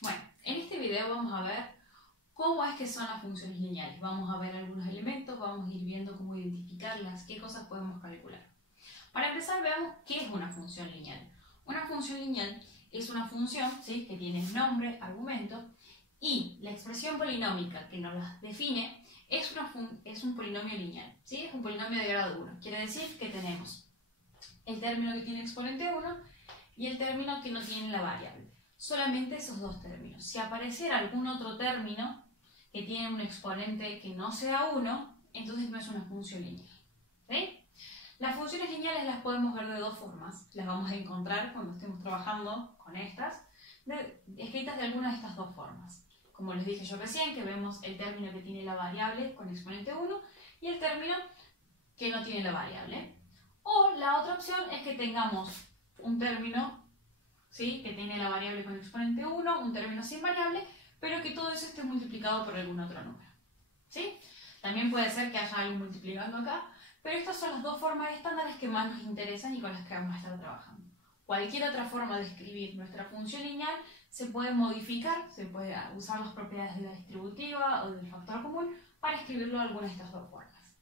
Bueno, en este video vamos a ver cómo es que son las funciones lineales. Vamos a ver algunos elementos, vamos a ir viendo cómo identificarlas, qué cosas podemos calcular. Para empezar, veamos qué es una función lineal. Una función lineal es una función, ¿sí?, que tiene nombre, argumento, y la expresión polinómica que nos la define es un polinomio lineal, ¿sí? Es un polinomio de grado 1. Quiere decir que tenemos el término que tiene exponente 1 y el término que no tiene la variable. Solamente esos dos términos. Si apareciera algún otro término que tiene un exponente que no sea 1, entonces no es una función lineal. ¿Sí? Las funciones lineales las podemos ver de dos formas. Las vamos a encontrar cuando estemos trabajando con estas, escritas de alguna de estas dos formas. Como les dije yo recién, que vemos el término que tiene la variable con exponente 1 y el término que no tiene la variable. O la otra opción es que tengamos un término, ¿sí?, que tiene la variable con exponente 1, un término sin variable, pero que todo eso esté multiplicado por algún otro número. ¿Sí? También puede ser que haya algo multiplicando acá, pero estas son las dos formas estándares que más nos interesan y con las que vamos a estar trabajando. Cualquier otra forma de escribir nuestra función lineal se puede modificar, se puede usar las propiedades de la distributiva o del factor común para escribirlo de alguna de estas dos formas.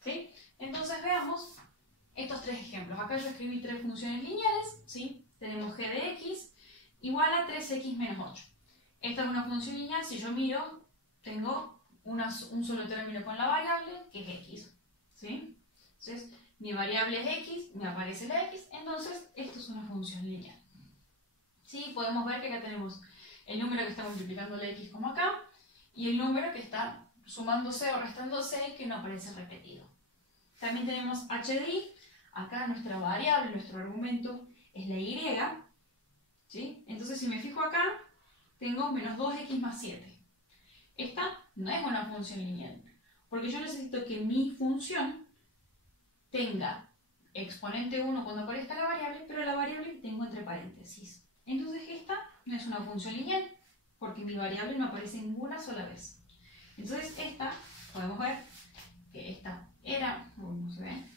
¿Sí? Entonces veamos estos tres ejemplos. Acá yo escribí tres funciones lineales, ¿sí? Tenemos g de x igual a 3x menos 8. Esta es una función lineal. Si yo miro, tengo un solo término con la variable, que es x, ¿sí? Entonces, mi variable es x, me aparece la x, entonces esto es una función lineal. ¿Sí? Podemos ver que acá tenemos el número que está multiplicando la x como acá, y el número que está sumándose o restándose que no aparece repetido. También tenemos h de y. Acá nuestra variable, nuestro argumento es la y, ¿sí? Entonces si me fijo acá, tengo menos 2x más 7. Esta no es una función lineal, porque yo necesito que mi función tenga exponente 1 cuando aparezca la variable, pero la variable que tengo entre paréntesis. Entonces esta no es una función lineal, porque mi variable no aparece ninguna sola vez. Entonces esta, podemos ver que esta era, no se ve,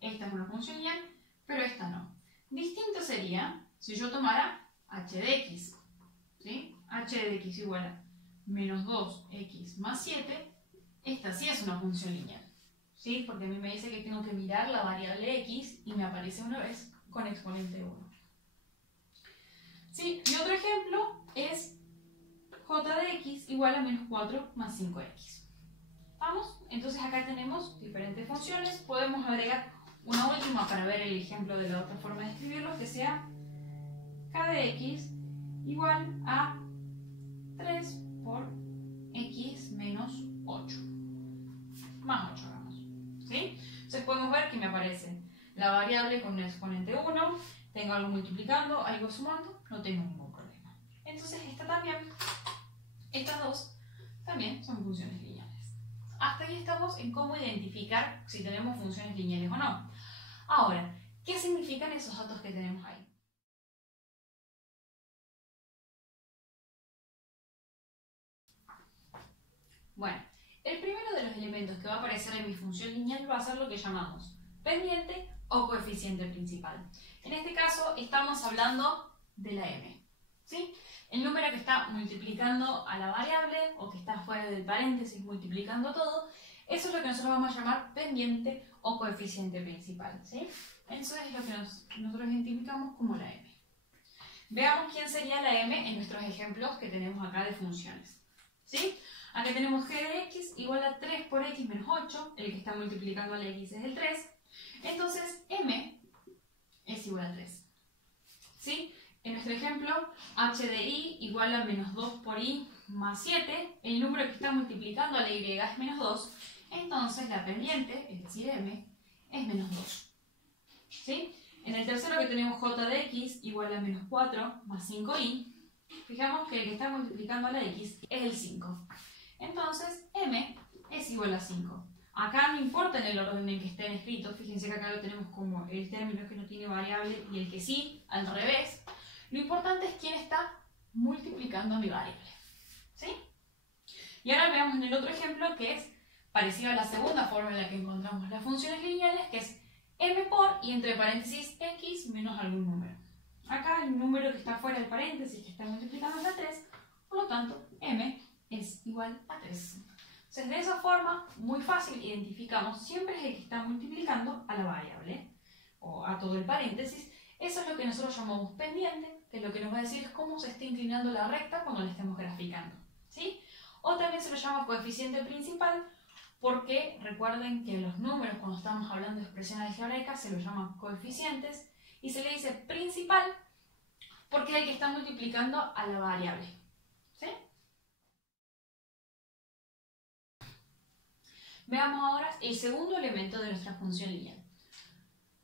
esta es una función lineal, pero esta no. Distinto sería si yo tomara h de x, ¿sí? H de x igual a menos 2x más 7, esta sí es una función lineal, ¿sí? Porque a mí me dice que tengo que mirar la variable x y me aparece una vez con exponente 1. ¿Sí? Y otro ejemplo es j de x igual a menos 4 más 5x. ¿Vamos? Entonces acá tenemos diferentes funciones. Podemos agregar una última para ver el ejemplo de la otra forma de escribirlo, que sea k de x igual a 3 por x menos 8. Más 8, vamos. ¿Sí? Entonces podemos ver que me aparece la variable con un exponente 1, tengo algo multiplicando, algo sumando, no tengo ningún problema. Entonces estas dos también son funciones lineales. Hasta ahí estamos en cómo identificar si tenemos funciones lineales o no. Ahora, ¿qué significan esos datos que tenemos ahí? Bueno, el primero de los elementos que va a aparecer en mi función lineal va a ser lo que llamamos pendiente o coeficiente principal. En este caso estamos hablando de la m, ¿sí? El número que está multiplicando a la variable o que está fuera del paréntesis multiplicando todo, eso es lo que nosotros vamos a llamar pendiente o coeficiente principal, ¿sí? Eso es lo que nosotros identificamos como la m. Veamos quién sería la m en nuestros ejemplos que tenemos acá de funciones, ¿sí? Acá tenemos g de x igual a 3 por x menos 8, el que está multiplicando a la x es el 3, entonces m es igual a 3, ¿sí? En nuestro ejemplo, h de y igual a menos 2 por y más 7, el número que está multiplicando a la y es menos 2, entonces la pendiente, es decir m, es menos 2, ¿sí? En el tercero que tenemos j de x igual a menos 4 más 5y, fijamos que el que está multiplicando a la x es el 5. Entonces, m es igual a 5. Acá no importa en el orden en que estén escritos, fíjense que acá lo tenemos como el término que no tiene variable y el que sí, al revés. Lo importante es quién está multiplicando mi variable, ¿sí? Y ahora veamos en el otro ejemplo que es parecido a la segunda forma en la que encontramos las funciones lineales, que es m por y entre paréntesis x menos algún número. acá el número que está fuera del paréntesis, que está multiplicando entre 3, por lo tanto, m es igual a 3. Entonces, de esa forma, muy fácil, identificamos siempre es el que está multiplicando a la variable, o a todo el paréntesis. Eso es lo que nosotros llamamos pendiente, que lo que nos va a decir es cómo se está inclinando la recta cuando la estemos graficando, ¿sí? O también se lo llama coeficiente principal, porque recuerden que los números, cuando estamos hablando de expresiones algebraicas, se los llaman coeficientes, y se le dice principal porque es el que está multiplicando a la variable, ¿sí? Veamos ahora el segundo elemento de nuestra función lineal.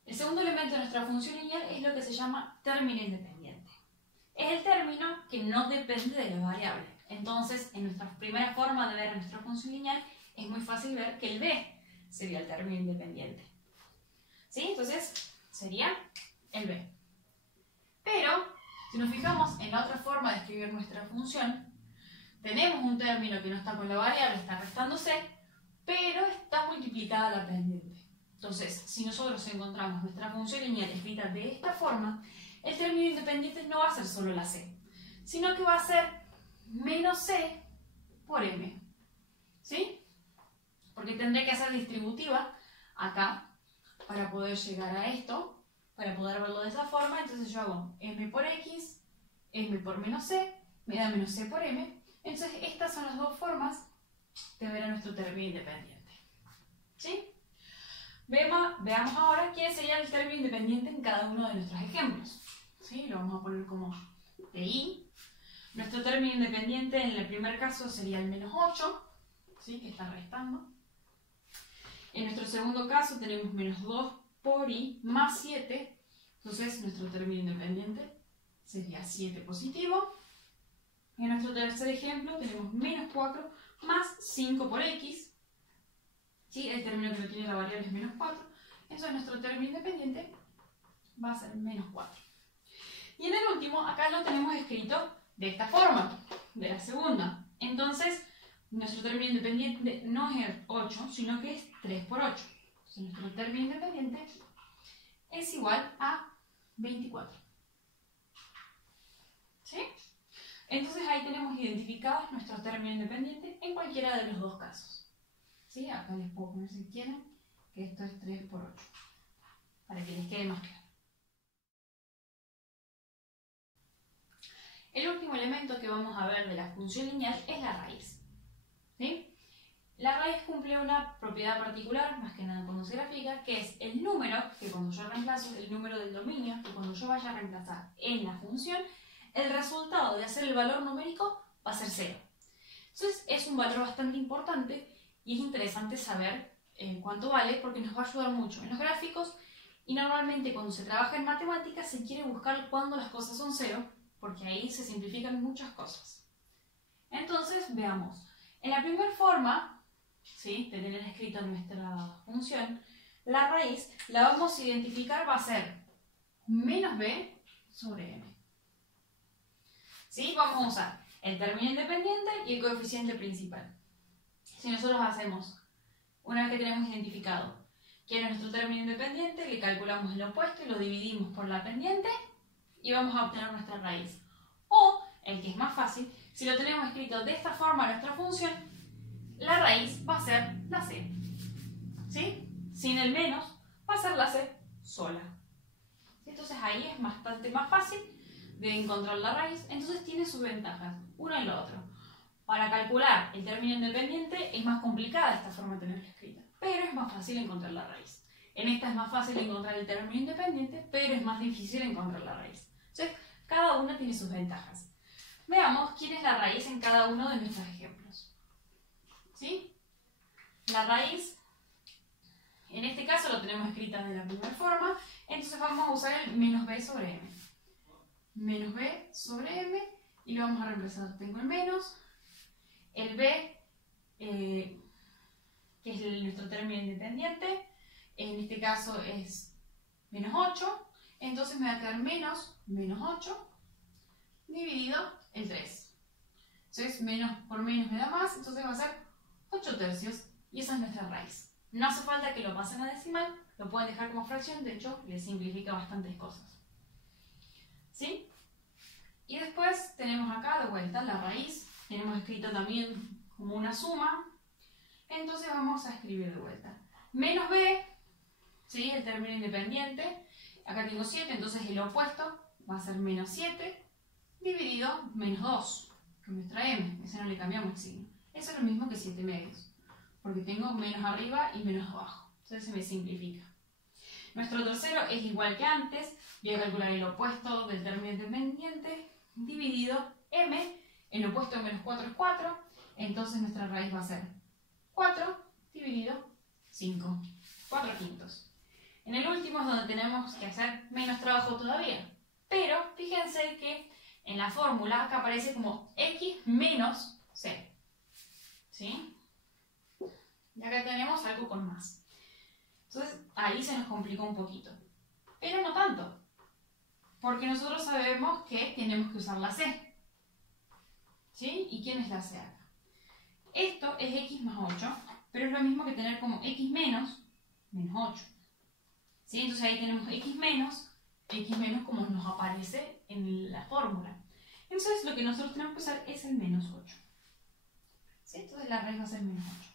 El segundo elemento de nuestra función lineal es lo que se llama término independiente. Es el término que no depende de la variable. Entonces, en nuestra primera forma de ver nuestra función lineal, es muy fácil ver que el b sería el término independiente. ¿Sí? Entonces, sería el b. Pero, si nos fijamos en la otra forma de escribir nuestra función, tenemos un término que no está con la variable, está restándose, pero está multiplicada la pendiente. Entonces, si nosotros encontramos nuestra función lineal escrita de esta forma, el término independiente no va a ser solo la c, sino que va a ser menos c por m. ¿Sí? Porque tendré que hacer distributiva acá para poder llegar a esto, para poder verlo de esa forma. Entonces yo hago m por x, m por menos c, me da menos c por m. Entonces estas son las dos formas de ver a nuestro término independiente. ¿Sí? Veamos ahora quién sería el término independiente en cada uno de nuestros ejemplos. ¿Sí? Lo vamos a poner como de i. Nuestro término independiente en el primer caso sería el menos 8, ¿sí? Que está restando. En nuestro segundo caso tenemos menos 2 por i más 7. Entonces nuestro término independiente sería 7 positivo. En nuestro tercer ejemplo tenemos menos 4 más 5 por x. ¿Sí? El término que no tiene la variable es menos 4. Entonces nuestro término independiente va a ser menos 4. Y en el último, acá lo tenemos escrito de esta forma, de la segunda. Entonces, nuestro término independiente no es 8, sino que es 3 por 8. Entonces nuestro término independiente es igual a 24. ¿Sí? Entonces ahí tenemos identificados nuestros términos independientes en cualquiera de los dos casos. ¿Sí? Acá les puedo poner si quieren que esto es 3 por 8, para que les quede más claro. El último elemento que vamos a ver de la función lineal es la raíz. ¿Sí? La raíz cumple una propiedad particular, más que nada cuando se grafica, que es el número, que cuando yo reemplazo, el número del dominio, que cuando yo vaya a reemplazar en la función, el resultado de hacer el valor numérico va a ser 0. Entonces es un valor bastante importante y es interesante saber cuánto vale, porque nos va a ayudar mucho en los gráficos, y normalmente cuando se trabaja en matemáticas se quiere buscar cuándo las cosas son 0, porque ahí se simplifican muchas cosas. Entonces, veamos. En la primera forma, ¿sí?, de tener escrita nuestra función, la raíz la vamos a identificar, va a ser menos b sobre m. ¿Sí? Vamos a usar el término independiente y el coeficiente principal. Si nosotros hacemos, una vez que tenemos identificado quién es nuestro término independiente, le calculamos el opuesto y lo dividimos por la pendiente y vamos a obtener nuestra raíz. O, el que es más fácil, si lo tenemos escrito de esta forma nuestra función, la raíz va a ser la c. ¿Sí? Sin el menos, va a ser la c sola. Entonces ahí es bastante más fácil de encontrar la raíz. Entonces tiene sus ventajas, uno y lo otro. Para calcular el término independiente es más complicada esta forma de tenerla escrita, pero es más fácil encontrar la raíz. En esta es más fácil encontrar el término independiente, pero es más difícil encontrar la raíz. Entonces, cada una tiene sus ventajas. Veamos quién es la raíz en cada uno de nuestros ejemplos. ¿Sí? La raíz, en este caso lo tenemos escrita de la primera forma, entonces vamos a usar el menos b sobre m. Menos b sobre m, y lo vamos a reemplazar. Tengo el menos, el b, que es nuestro término independiente, en este caso es menos 8, entonces me va a quedar menos 8 dividido el 3. Entonces menos por menos me da más, entonces va a ser 8 tercios, y esa es nuestra raíz. No hace falta que lo pasen a decimal, lo pueden dejar como fracción, de hecho les simplifica bastantes cosas. ¿sí? Y después tenemos acá de vuelta la raíz, tenemos escrito también como una suma, entonces vamos a escribir de vuelta. Menos b, ¿sí? El término independiente, acá tengo 7, entonces el opuesto va a ser menos 7 dividido menos 2, que es nuestra m, ese no le cambiamos el signo. Eso es lo mismo que 7 medios, porque tengo menos arriba y menos abajo, entonces se me simplifica. Nuestro tercero es igual que antes, voy a calcular el opuesto del término independiente dividido m, el opuesto de menos 4 es 4, entonces nuestra raíz va a ser 4 dividido 5, 4 quintos. En el último es donde tenemos que hacer menos trabajo todavía, pero fíjense que en la fórmula acá aparece como x menos c, ¿sí? Y acá tenemos algo con más. Entonces ahí se nos complicó un poquito, pero no tanto, porque nosotros sabemos que tenemos que usar la c, ¿sí? ¿Y quién es la c acá? Esto es x más 8, pero es lo mismo que tener como x menos 8, ¿sí? Entonces ahí tenemos x menos como nos aparece en la fórmula. Entonces lo que nosotros tenemos que usar es el menos 8, ¿sí? Entonces la raíz va a ser menos 8.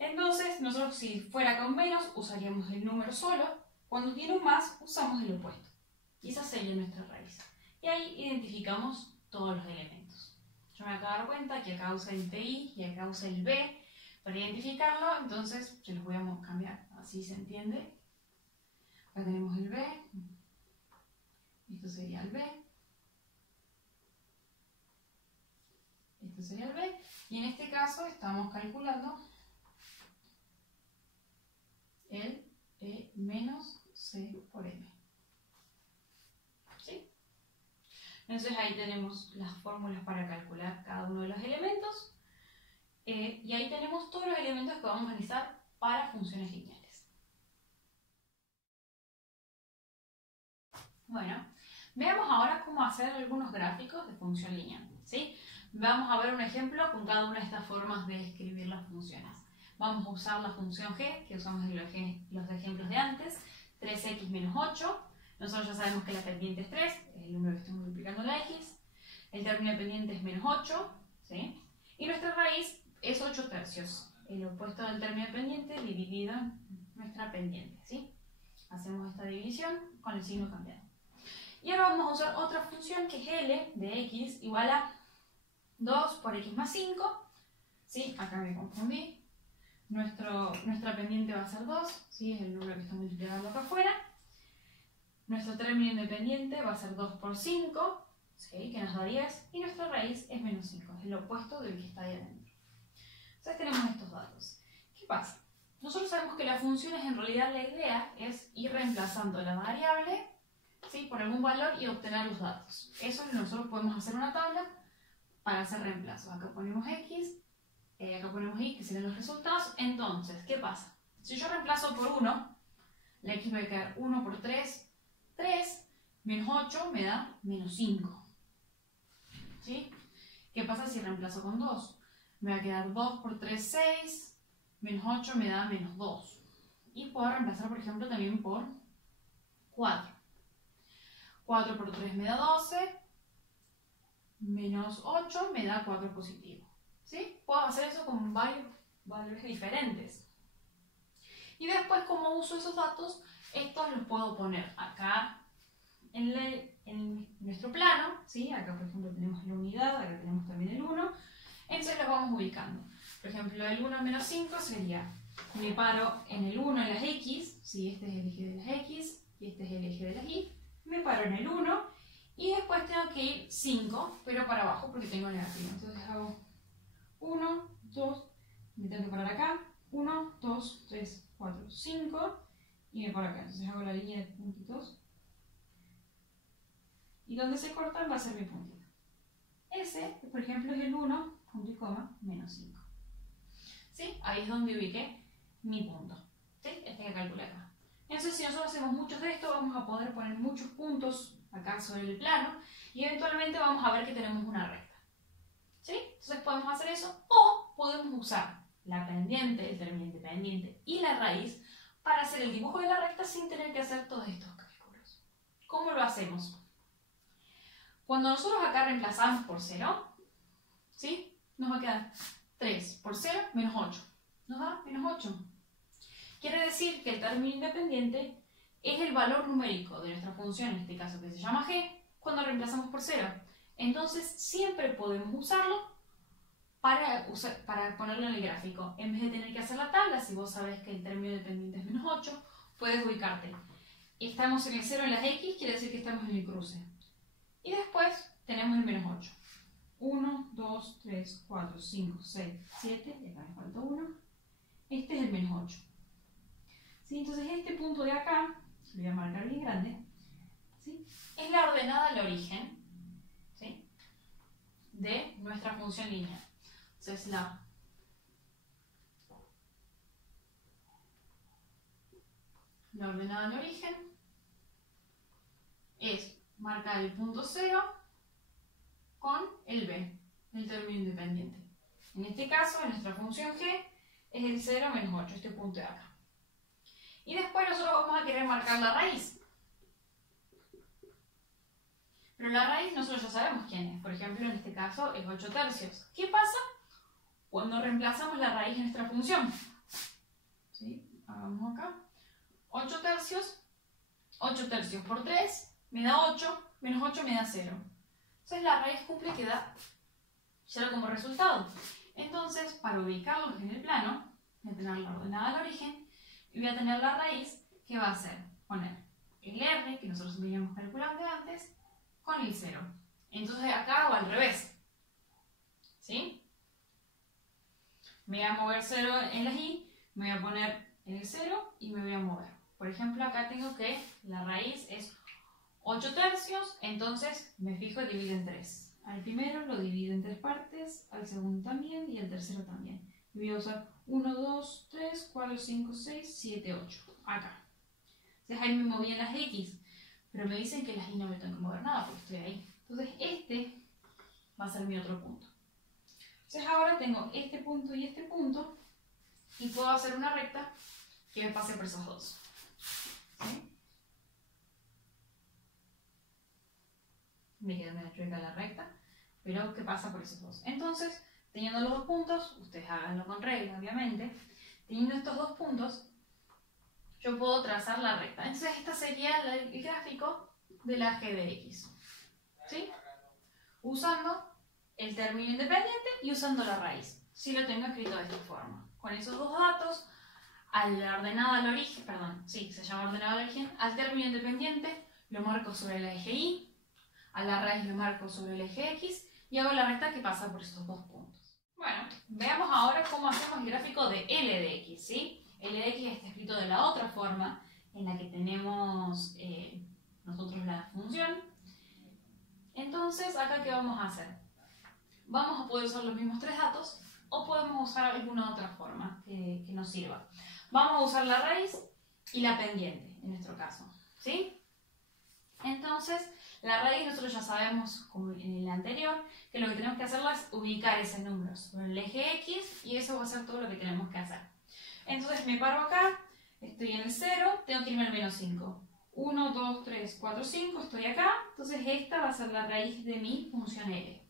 Entonces, nosotros si fuera con menos, usaríamos el número solo. Cuando tiene un más, usamos el opuesto. Y esa sería nuestra raíz. Y ahí identificamos todos los elementos. Yo me acabo de dar cuenta que acá usa el PI y acá usa el B para identificarlo. Entonces, se los voy a cambiar. Así se entiende. Acá tenemos el B. Esto sería el B. Esto sería el B. Y en este caso estamos calculando el E menos C por M. ¿Sí? Entonces ahí tenemos las fórmulas para calcular cada uno de los elementos. Y ahí tenemos todos los elementos que vamos a utilizar para funciones lineales. Bueno, veamos ahora cómo hacer algunos gráficos de función lineal, ¿sí? Vamos a ver un ejemplo con cada una de estas formas de escribir las funciones. Vamos a usar la función g, que usamos en los ejemplos de antes, 3x menos 8. Nosotros ya sabemos que la pendiente es 3, el número que estoy multiplicando la x. El término de pendiente es menos 8, ¿sí? Y nuestra raíz es 8 tercios, el opuesto del término de pendiente dividido en nuestra pendiente, ¿sí? Hacemos esta división con el signo cambiado. Y ahora vamos a usar otra función que es L de x igual a 2 por x más 5, ¿sí? Acá me confundí. Nuestra pendiente va a ser 2, ¿sí? Es el número que está multiplicando acá afuera. Nuestro término independiente va a ser 2 por 5, ¿sí? Que nos da 10. Y nuestra raíz es menos 5, es el opuesto del que está ahí adentro. Entonces tenemos estos datos. ¿Qué pasa? Nosotros sabemos que las funciones, en realidad la idea es ir reemplazando la variable, ¿sí? Por algún valor y obtener los datos. Eso nosotros podemos hacer una tabla para hacer reemplazo. Acá ponemos x. Acá ponemos y, que serán los resultados. Entonces, ¿qué pasa? Si yo reemplazo por 1, la x va a quedar 1 por 3, 3, menos 8 me da menos 5. ¿Sí? ¿Qué pasa si reemplazo con 2? Me va a quedar 2 por 3, 6, menos 8 me da menos 2. Y puedo reemplazar, por ejemplo, también por 4. 4 por 3 me da 12, menos 8 me da 4 positivo. ¿Sí? Puedo hacer eso con varios valores diferentes. Y después, como uso esos datos, estos los puedo poner acá en nuestro plano, ¿sí? Acá, por ejemplo, tenemos la unidad, acá tenemos también el 1. Entonces los vamos ubicando. Por ejemplo, el 1 menos 5 sería, me paro en el 1 en las x, ¿sí? Este es el eje de las x y este es el eje de las y. Me paro en el 1 y después tengo que ir 5, pero para abajo porque tengo negativo. Entonces hago 1, 2, me tengo que parar acá, 1, 2, 3, 4, 5 y me paro acá. Entonces hago la línea de puntitos y donde se cortan va a ser mi puntito. Ese, por ejemplo, es el 1, punto y coma, menos 5. ¿Sí? Ahí es donde ubiqué mi punto. ¿Sí? Este que calculé acá. Entonces, si nosotros hacemos muchos de esto, vamos a poder poner muchos puntos acá sobre el plano y eventualmente vamos a ver que tenemos una recta. ¿Sí? Entonces podemos hacer eso o podemos usar la pendiente, el término independiente y la raíz para hacer el dibujo de la recta sin tener que hacer todos estos cálculos. ¿Cómo lo hacemos? Cuando nosotros acá reemplazamos por 0, ¿sí? Nos va a quedar 3 por 0 menos 8. Nos da menos 8. Quiere decir que el término independiente es el valor numérico de nuestra función, en este caso que se llama g, cuando reemplazamos por 0. Entonces siempre podemos usarlo para ponerlo en el gráfico. En vez de tener que hacer la tabla, si vos sabés que el término independiente es menos 8, puedes ubicarte. Estamos en el 0 en las x, quiere decir que estamos en el cruce. Y después tenemos el menos 8. 1, 2, 3, 4, 5, 6, 7, y acá me falta 1. Este es el menos 8. ¿Sí? Entonces este punto de acá, lo voy a marcar bien grande, ¿sí? Es la ordenada al origen, ¿sí? De nuestra función lineal. Entonces la ordenada al origen es marcar el punto 0 con el b, el término independiente. En este caso, en nuestra función g, es el 0 menos 8, este punto de acá. Y después nosotros vamos a querer marcar la raíz. Pero la raíz nosotros ya sabemos quién es. Por ejemplo, en este caso es 8 tercios. ¿Qué pasa cuando reemplazamos la raíz de nuestra función? ¿Sí? Hagamos acá. 8 tercios por 3 me da 8, menos 8 me da 0. Entonces la raíz cumple que da 0 como resultado. Entonces, para ubicarlos en el plano, voy a tener la ordenada al origen y voy a tener la raíz que va a ser poner el r, que nosotros veníamos calculando antes, con el 0. Entonces acá hago al revés. ¿Sí? Me voy a mover 0 en las i, me voy a poner el 0 y me voy a mover. Por ejemplo, acá tengo que la raíz es 8 tercios, entonces me fijo y divido en 3. Al primero lo divido en 3 partes, al segundo también y al tercero también. Y voy a usar 1, 2, 3, 4, 5, 6, 7, 8. Acá. Entonces ahí me moví en las x, pero me dicen que las y no me tengo que mover nada porque estoy ahí. Entonces este va a ser mi otro punto. Entonces ahora tengo este punto y puedo hacer una recta que me pase por esos dos. ¿Sí? Me queda medio chueca la recta, pero que pasa por esos dos. Entonces, teniendo los dos puntos, ustedes háganlo con regla, obviamente, teniendo estos dos puntos, yo puedo trazar la recta. Entonces, esta sería el gráfico de la g de x. ¿Sí? Usando el término independiente y usando la raíz. Si lo tengo escrito de esta forma. Con esos dos datos, a la ordenada al origen, se llama ordenada al origen, al término independiente lo marco sobre el eje y, a la raíz lo marco sobre el eje x y hago la recta que pasa por estos dos puntos. Bueno, veamos ahora cómo hacemos el gráfico de L de x, ¿sí? L de x está escrito de la otra forma en la que tenemos nosotros la función. Entonces, acá ¿qué vamos a hacer? Vamos a poder usar los mismos tres datos o podemos usar alguna otra forma que nos sirva. Vamos a usar la raíz y la pendiente, en nuestro caso, ¿sí? Entonces, la raíz nosotros ya sabemos, como en el anterior, que lo que tenemos que hacer es ubicar ese número sobre el eje x y eso va a ser todo lo que tenemos que hacer. Entonces me paro acá, estoy en el 0, tengo que irme al menos 5. 1, 2, 3, 4, 5, estoy acá, entonces esta va a ser la raíz de mi función L.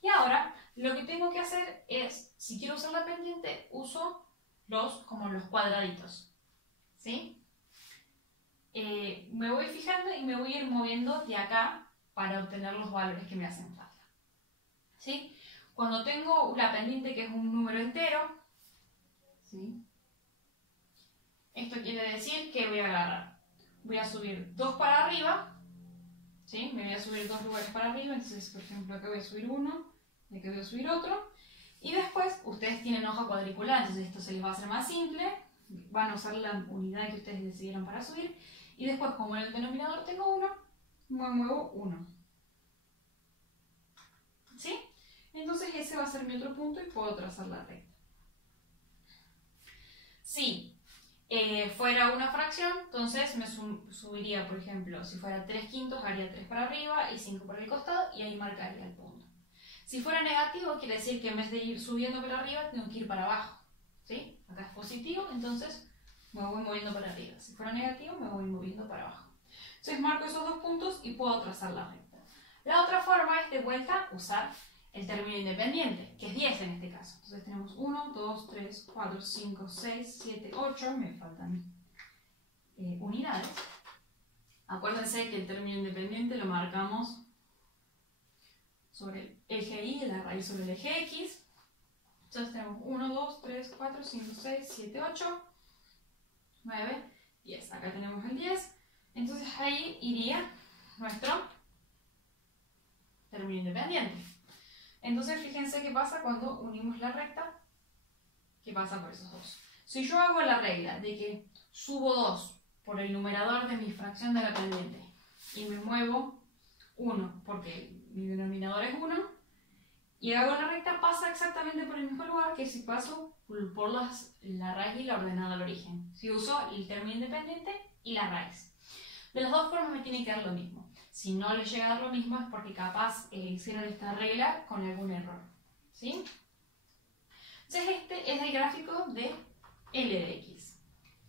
Y ahora, lo que tengo que hacer es, si quiero usar la pendiente, uso como los cuadraditos, ¿sí? Me voy fijando y me voy a ir moviendo de acá para obtener los valores que me hacen falta. ¿Sí? Cuando tengo la pendiente que es un número entero, ¿sí? Esto quiere decir que voy a agarrar, voy a subir 2 para arriba, ¿sí? Me voy a subir 2 lugares para arriba, entonces por ejemplo acá voy a subir uno y acá voy a subir otro. Y después ustedes tienen hoja cuadriculada, entonces esto se les va a hacer más simple, van a usar la unidad que ustedes decidieron para subir. Y después, como en el denominador tengo 1, me muevo 1. ¿Sí? Entonces ese va a ser mi otro punto y puedo trazar la recta. Si fuera una fracción, entonces me subiría, por ejemplo, si fuera 3/5, haría 3 para arriba y 5 por el costado y ahí marcaría el punto. Si fuera negativo, quiere decir que en vez de ir subiendo para arriba, tengo que ir para abajo. ¿Sí? Acá es positivo, entonces me voy moviendo para arriba. Si fuera negativo, me voy moviendo para abajo. Entonces marco esos dos puntos y puedo trazar la recta. La otra forma es de vuelta usar el término independiente, que es 10 en este caso. Entonces tenemos 1, 2, 3, 4, 5, 6, 7, 8, me faltan unidades. Acuérdense que el término independiente lo marcamos sobre el eje Y, la raíz sobre el eje X. Entonces tenemos 1, 2, 3, 4, 5, 6, 7, 8, 9, 10. Acá tenemos el 10. Entonces ahí iría nuestro término independiente. Entonces fíjense qué pasa cuando unimos la recta, qué pasa por esos dos. Si yo hago la regla de que subo 2 por el numerador de mi fracción de la pendiente y me muevo 1 porque mi denominador es 1 y hago la recta, pasa exactamente por el mismo lugar que si paso por la raíz y la ordenada al origen. Si uso el término independiente y la raíz. De las dos formas me tiene que dar lo mismo. Si no les llega a dar lo mismo es porque capaz hicieron esta regla con algún error. ¿Sí? Entonces este es el gráfico de L de X.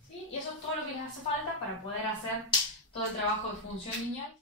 ¿Sí? Y eso es todo lo que les hace falta para poder hacer todo el trabajo de función lineal.